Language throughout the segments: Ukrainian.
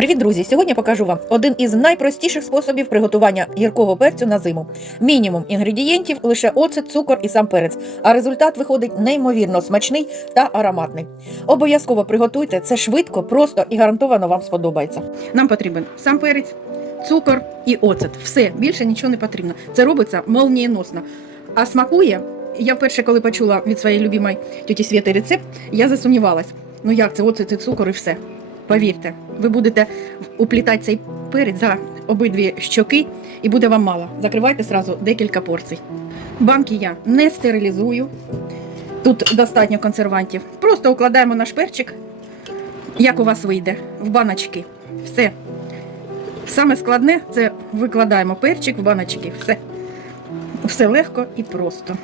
Привіт, друзі! Сьогодні покажу вам один із найпростіших способів приготування гіркого перцю на зиму. Мінімум інгредієнтів лише оцет, цукор і сам перець. А результат виходить неймовірно смачний та ароматний. Обов'язково приготуйте це швидко, просто і гарантовано вам сподобається. Нам потрібен сам перець, цукор і оцет. Все більше нічого не потрібно. Це робиться молнієносно. А смакує. Я вперше, коли почула від своєї любимої тіті Світи рецепт, я засумнівалась. Ну як це оцет і цукор і все. Повірте, ви будете уплітати цей перець за обидві щоки і буде вам мало. Закривайте сразу декілька порцій. Банки я не стерилізую. Тут достатньо консервантів. Просто укладаємо наш перчик, як у вас вийде, в баночки. Все. Саме складне це викладаємо перчик в баночки. Все. Все легко і просто.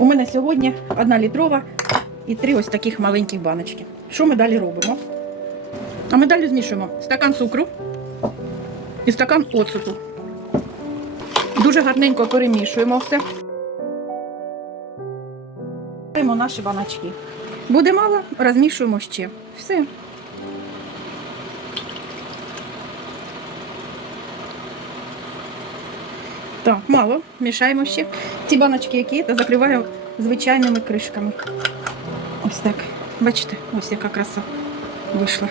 У мене сьогодні одна літрова і три ось таких маленьких баночки. Що ми далі робимо? А ми далі змішуємо стакан цукру і стакан оцету. Дуже гарненько перемішуємо все. Беремо наші баночки. Буде мало, розмішуємо ще. Все. Так, мало. Мішаємо ще. Ці баночки, які я закриваю звичайними кришками. Ось так. Бачите, ось яка краса вийшла.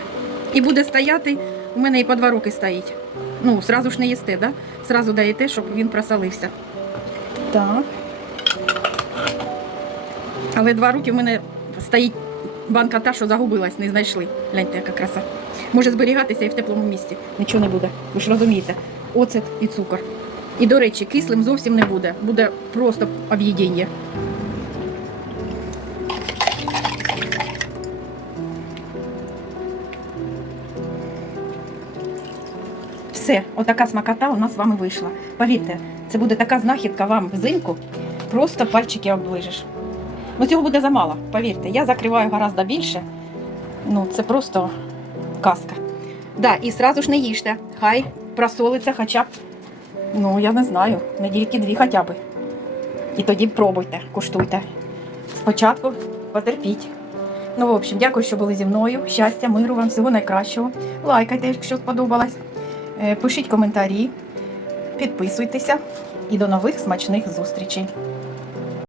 І буде стояти, у мене і по два роки стоїть. Ну, зразу ж не їсте, да? Зразу даєте, щоб він просолився. Так. Але два роки в мене стоїть банка та, що загубилась, не знайшли. Гляньте, яка краса. Може зберігатися і в теплому місці. Нічого не буде. Ви ж розумієте. Оцет і цукор. І, до речі, кислим зовсім не буде. Буде просто об'їдіння. Все, отака смакота у нас з вами вийшла. Повірте, це буде така знахідка вам взимку, просто пальчики оближиш. Ну цього буде замало, повірте. Я закриваю гораздо більше. Ну, це просто казка. Да, і сразу ж не їжте. Хай просолиться хоча б Ну, я не знаю. Недільки дві хоча б. І тоді пробуйте, куштуйте. Спочатку потерпіть. Ну, в общем, дякую, що були зі мною. Щастя, миру вам, всього найкращого. Лайкайте, якщо сподобалось. Е, Пишіть коментарі, підписуйтеся і до нових смачних зустрічей.